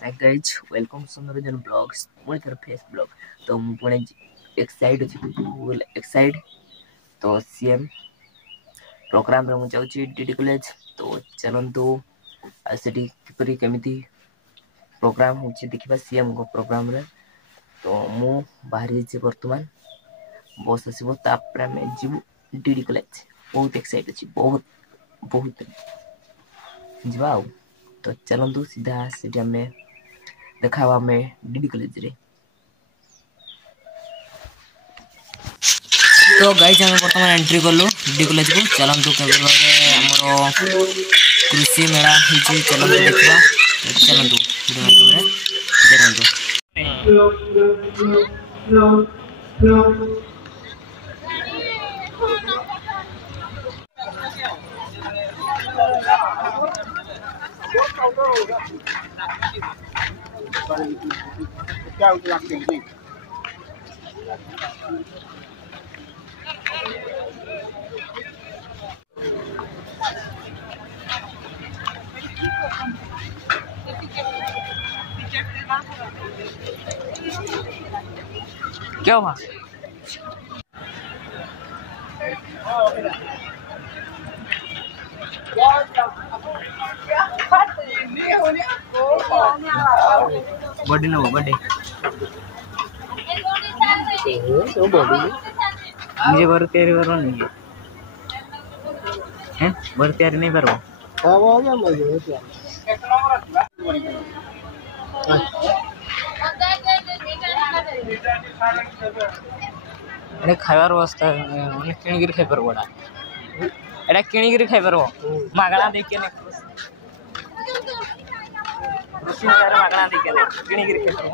Hi guys, welcome to Sundaran Vlogs. Pune तरफ face blog तो Pune excite अछि फुल एक्साइट तो सीएम प्रोग्राम रे मु जाउची डीडी कॉलेज तो चलंतु आसीटी किपरि केमिति प्रोग्राम होची देखिबा सीएम को प्रोग्राम रे तो मु बाहरी छी वर्तमान बस आसीबो तापरे में जीव डीडी कॉलेज बहुत एक्साइट अछि बहुत जीवा तो चलंतु सीधा सीधा में देखा में डीडी कॉलेज रे। तो गाइज आम बर्तमान एंट्री कलु डीडी कॉलेज को चलतु केवल आमर कृषि मेला होती चलतु देखा चलतु क्या हुआ बर्थडे ना बर्थडे मुझे बर तैयारी करवा नहीं है बर तैयारी नहीं करवा अरे खाइबार व्यवस्था किणिक खाई पार एटा किणिक खाई पार मागणा देखिए मागणा देखिए किणिक खाई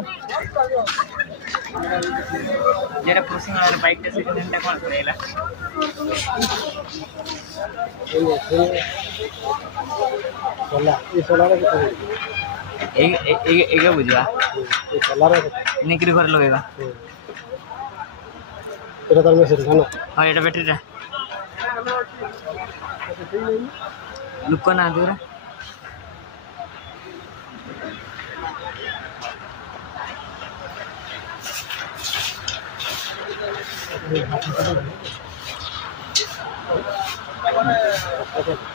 जरा कृषि मेला बाइक टे सेकंड कौन करेला एक बुझवा निकरी घर लगेगा हाँ ये बैटरी लुक ना दूरा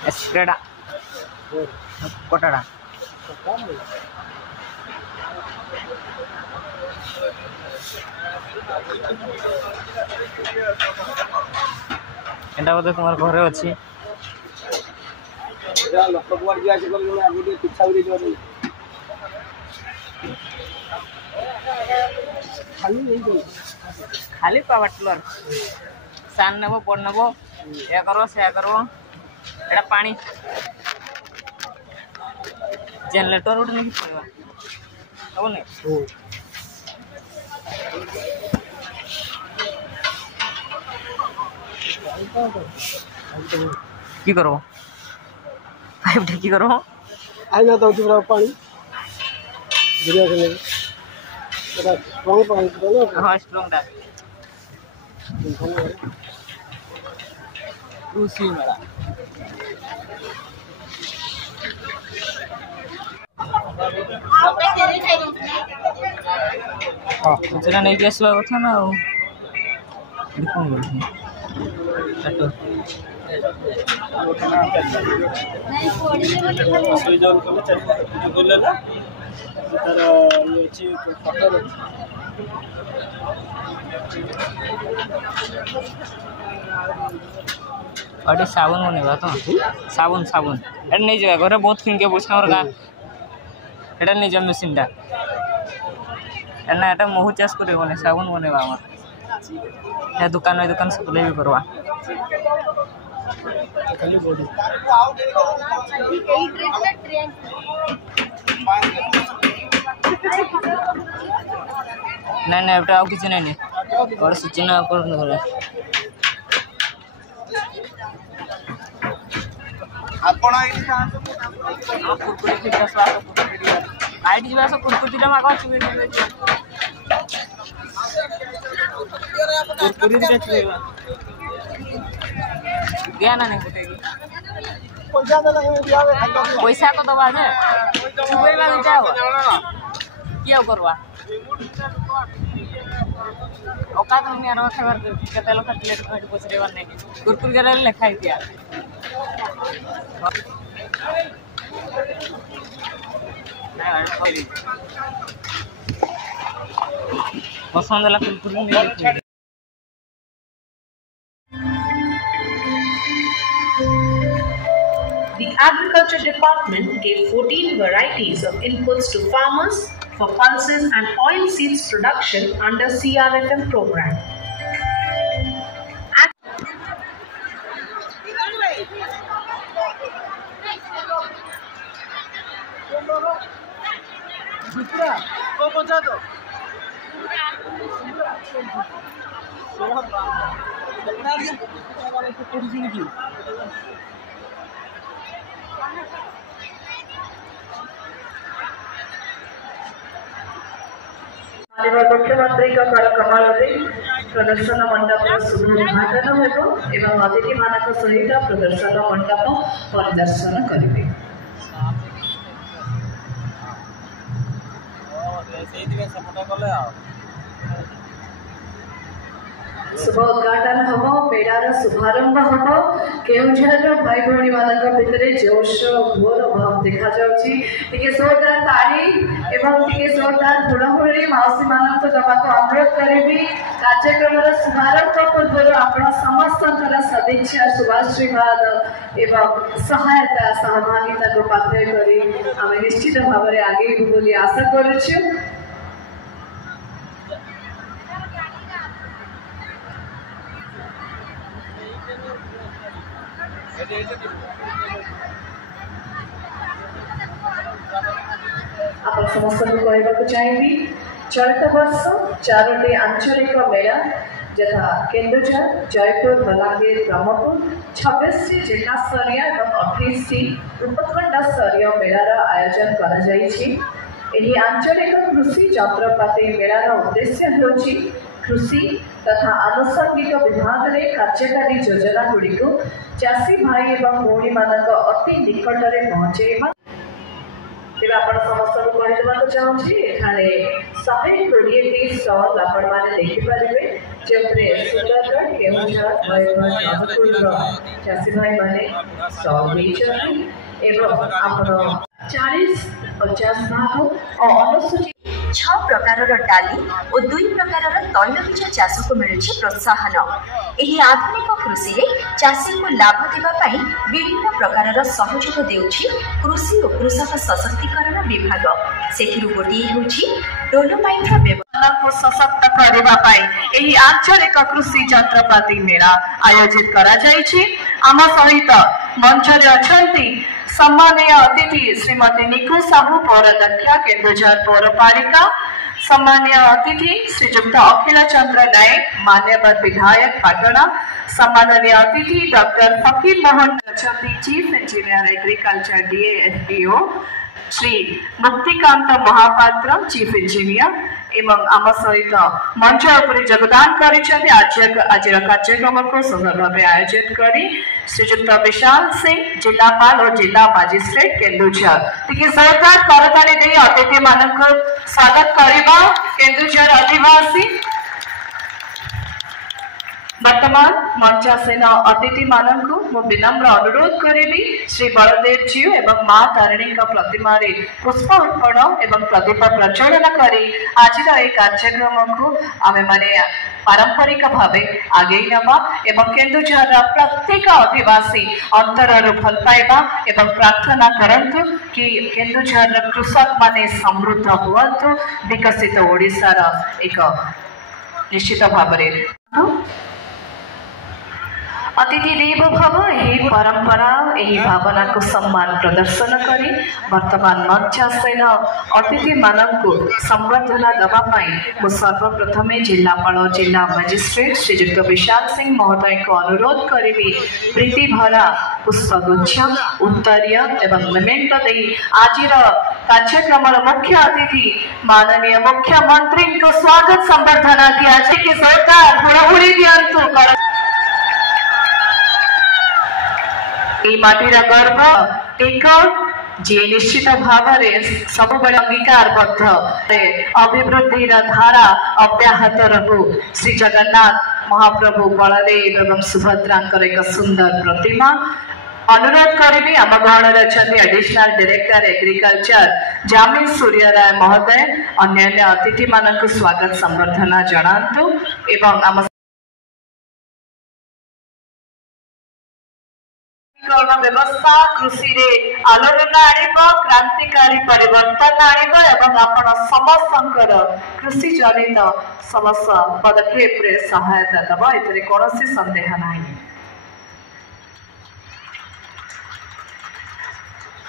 स्प्रेडा कोटाड़ा एटा बोधे तुम्हार घरे अच्छी खाली पावर सान नब पड़ नब या करो से करो एटा पानी जनरेटर उठ नहीं पड़ेगा अब नहीं की करो पाइप ढकी करो आई ना तो पूरा पानी गिरिया के लिए तेरा स्ट्रांग पानी तो हां स्ट्रांग दा कृषि मेला हां जरा नहीं आसवा कथा ना कौन अरे साबुन बनेगा तो साबुन साबुन एटा नहीं जाएगा घर बहुत किन के पूछा और गा एटा नहीं जा मशीन टा एना एटा महू चाष करे बने साबुन बनेगा हमर ए दुकान सप्लाई भी करवा नहीं एटा आउ किछ नहीं और सूचना कर आपण कुरकुरी खिटा स्वाद आईडी जीवा सब कुरकुरी माग अछि कुरकुरी देखलेवा दिया ना नहीं कुटेगी पैसा तो दबा दे सुबह में जाओ क्या करवा औकात में आरो खबर केते लोग प्लेट में पछरे वाले कुरकुर जरा लिखाई दिया पसंद ला कुरकुर नहीं The Agriculture Department gave 14 varieties of inputs to farmers for pulses and oilseeds production under CRFM program. माननीय मुख्यमंत्री का कार्यक्रम प्रदर्शन मंडप शुभ उद्घाटन हो एवं अतिथि मानक सहित प्रदर्शन मंडप परिदर्शन करेंगे। शुभ उद्घाटन हम मेलार शुभारंभ हम केउझर भाई भौणी मान भितर जोश घोर भाव देखा जोरदार ताड़ी एवं जोरदार हुड़हुड़ी मौसी मान दवा अनुरोध करी कार्यक्रम शुभारंभ पूर्व आप समस्त सदिच्छा शुभाशीर्वाद एवं सहायता सहभागिता को पात्र करी आम निश्चित भाव में आगे बोली आशा करुचु। आप समस्त कहवाक चाहिए चलित वर्ष 4टी आंचलिक मेला यथा केन्दुझर जयपुर बलांगीर ब्रह्मपुर 26 जिला स्तरीय और 28 उपखंड स्तरीय मेलार आयोजन करा जायछि। एही आंचलिक कृषि जंत्रपाति मेलार उद्देश्य होछि कृषि तथा आनुषंगिक विभाग में कार्यकारी योजना गुड़ी चाषी भाई एवं भौणी मान अति निकट में पहुंचेबा। तेज आप समस्त कहवाक चाहूँगी एठाने 120टी स्टल आपण मैंने देखिपारे जो सुंदरगढ़ केन्दुझर मयूरभंज चाषी भाई मैंने स्टल एवं आप 40-50 भाग और अनुसूचित 6 प्रकार डाली और 2 प्रकार तैलबीज चाष को मिलूँ प्रोत्साहन। यही आधुनिक कृषि में चाषी को लाभ देवाई विभिन्न प्रकार सहयोग देउछि कृषि और कृषक सशक्तिकरण विभाग। से गोटे हूँ डोलोमाइट व्यवस्था को सशक्त करने आंचलिक कृषि जंत्रपाति मेला आयोजित करा जायछि। आम सहित मंच सम्मानीय अतिथि श्रीमती निकु साहू पौराध्यक्षा केन्दुझर पौरपालिका, सम्मानीय अतिथि श्रीजुक्त अखिल चंद्र नायक मान्यवर विधायक पाटना, सम्माननीय अतिथि doctor Fakir Mohan chief engineer agriculture DAFDO, Shri Muktikant Mahapatra chief engineer एवं आम सहित मंच उपरे योगदान कर आज कार्यक्रम को सुंदर भाव आयोजित करी श्रीजुक्त विशाल सिंह जिलापाल और जिला मजिस्ट्रेट केन्दुझर टिके जोरदार करताली दे अतिथि मानक स्वागत करबा केन्दुझर आदिवासी। वर्तमान मंचासीन अतिथि मानक मु विनम्र अनुरोध करी श्री बलदेव जी एवं माँ तारिणी प्रतिमा पुष्प अर्पण एवं प्रदीप प्रज्वलन करी आज कार्यक्रम को आम मैंने पारंपरिक भाव आगे नवा एवं केन्दुझर प्रत्येक आदिवासी अंतर भल पाइबा एवं प्रार्थना करंतु कि केन्दुझर कृषक माने समृद्ध हुअंतु विकसित ओडिशार एक निश्चित भाव अतिथि देव भव यही परंपरा यही भावना को सम्मान प्रदर्शन करी वर्तमान मंचासीन अतिथि मानक संबर्धना दवाई सर्वप्रथमे जिलापाल जिला मजिस्ट्रेट श्रीजुक्त विशाल सिंह महोदय को अनुरोध करी प्रीति भरा पुष्पगुच्छ उत्तरीय एवं मेमेंट दे आज कार्यक्रम मुख्य अतिथि माननीय मुख्यमंत्री को स्वागत संबर्धना दिया सरकार हुड़हुड़ी दियंतु माटीर गर्व टेक जी निश्चित भाव में सब बड़े अंगीकारबद्ध अभिवृद्धि धारा अब्याहत रहू श्री जगन्नाथ महाप्रभु बलदेव एवं सुभद्रा एक सुंदर प्रतिमा अनुरोध करी आम गहन अच्छा एडिशनल डायरेक्टर एग्रीकल्चर जामी सूर्य राय महोदय अन्य अतिथि मानक स्वागत संबर्धना जनातु एवं आम व्यवस्था कृषि रे आलोचना क्रांतिकारी परिवर्तन आपण समस्त कृषि जनित समस्त पदक्षेप रे सहायता दबा एतरे कौन संदेह नहीं।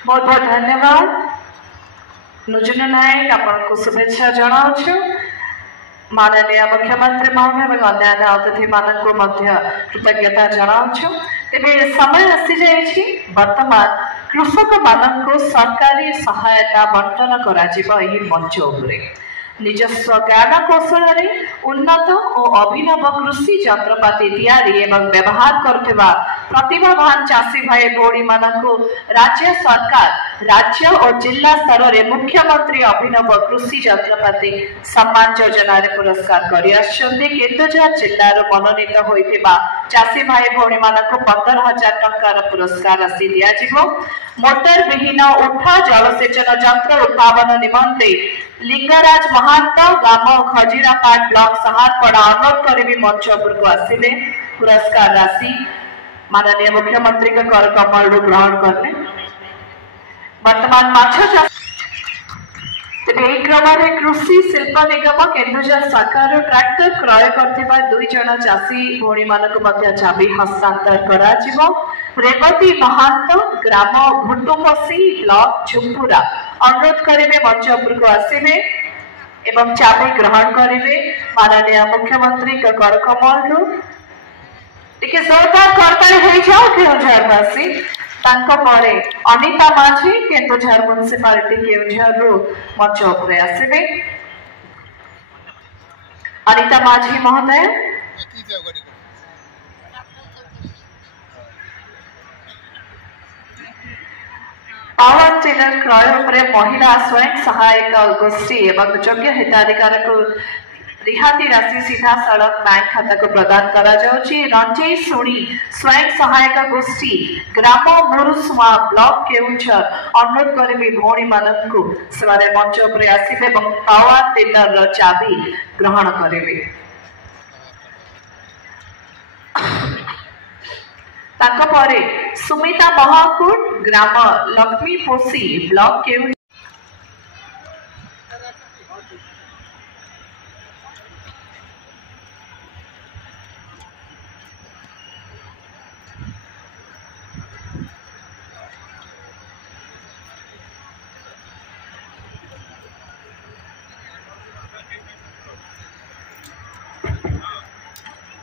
बहुत बहुत धन्यवाद नुजुन नायक आपण को शुभेच्छा जनाऊँ माननीय मुख्यमंत्री महोदय और अन्य अतिथि मानक कृतज्ञता जनाऊँ। तेरे समय आसी जाइए वर्तमान कृषक मान को सरकारी सहायता बंटन कर मंच उपरे निजस्व ज्ञान कौशल उन्नत और अभिनव कृषि जंत्रपाति तैयारी एवं व्यवहार करथिबा प्रतिभावान चाषी भाई भौणी मानकु राज्य सरकार राज्य और जिला स्तर रे मुख्यमंत्री अभिनव कृषि जंत्रपाति सम्मान योजना रे पुरस्कार करि आछन्ते। केन्दुझर जिल्ला रो मनोनीत होइथिबा चाषी भाई भौणी मानकु 15,000 टंकार पुरस्कार राशि दिया जिवो। मोटर विहीन उठा जलसेचन यंत्र उत्पादन निमंते लिंगराज महांत गाम खजीरापाट ब्लॉक सहारपड़ा अनुरोध करी मंच उपरको आसिले पुरस्कार राशि माननीय मुख्यमंत्री के कर कमल ग्रहण करने। वर्तमान माछ क्रम कृषि शिल्प निगम केन्दुझर शाखार ट्रैक्टर क्रय करथिबा 2 जण चाषी भौणी मानक चाबी हस्तांतर करा जिवो। रेवती महांत ग्राम भुटुपसी ब्लॉक झुंपुरा अनुरोध करेंगे मंच उपरको आसिले एवं चाबी ग्रहण करेंगे माननीय मुख्यमंत्री का कर कमल टिके सरकार करताली हो जाओ केउझरवासी तांको परे अनिता माझी केन्दुझर म्युनिसिपालिटी केउझर रु मंच उपरे आसिले। अनिता माझी महोदय पावर टिलर क्रय उपरे महिला स्वयं सहायक गोष्ठी एवं योग्य हिताधिकारी को रिहाती राशि सीधा सड़क बैंक खाता को प्रदान करा जाउची। रंजई सुणी स्वयं सहायक गोष्ठी ग्राम मुरुसुआ ब्लॉक केउझर अनुरोध करेंगे भौणी मानक से मंच उपरे आसिबे एवं पावर टिलर रो चाबी ग्रहण करेंगे। ताको परे सुमिता महाकुट ग्राम लक्ष्मीपोसी ब्लॉक केउझर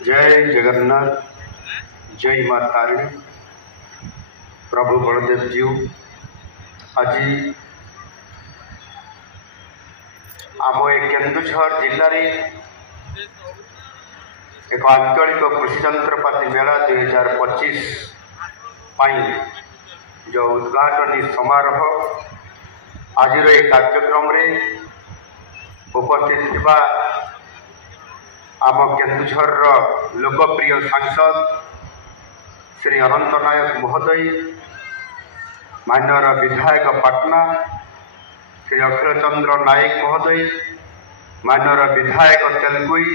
जय जगन्नाथ जय मां तारिणी प्रभु बलदेव जी आज आम केन्दुझर जिले में एक आंचलिक कृषि जंत्रपाति मेला 2025 जो उद्घाटनी समारोह आज कार्यक्रम रे उपस्थित थिबा आम केन्दुझर लोकप्रिय सांसद श्री अनंत नायक महोदय मान्यर विधायक पाटना श्री अखिल चंद्र नायक महोदय मान्यर विधायक तेलुगुई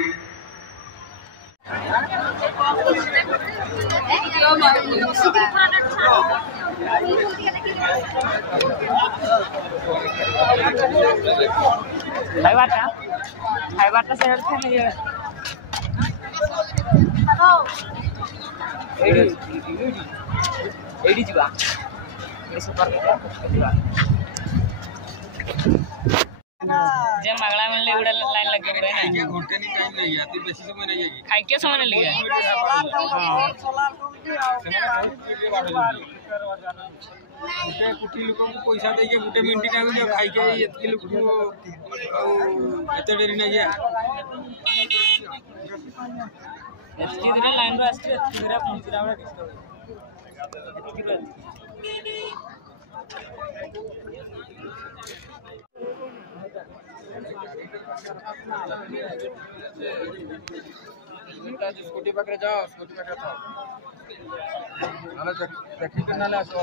जे मागला मिलले उड़ा लाइन लग गए ना क्या घंटे नहीं टाइम नहीं आती बेसी समय नहीं आएगी खाई के समय नहीं हां गुटे कुटी लोक को पैसा दे के गुटे मिनिट का जो खाई के एतके लोक को एते डेरी नहीं है एतके दिन लाइन रो आस्ते मेरा पहुंचरा हमरा डिस्टर्ब एतके स्कूटी पकड़े जाओ, स्कूटी पकड़े था। देखिए कितना ले आसो।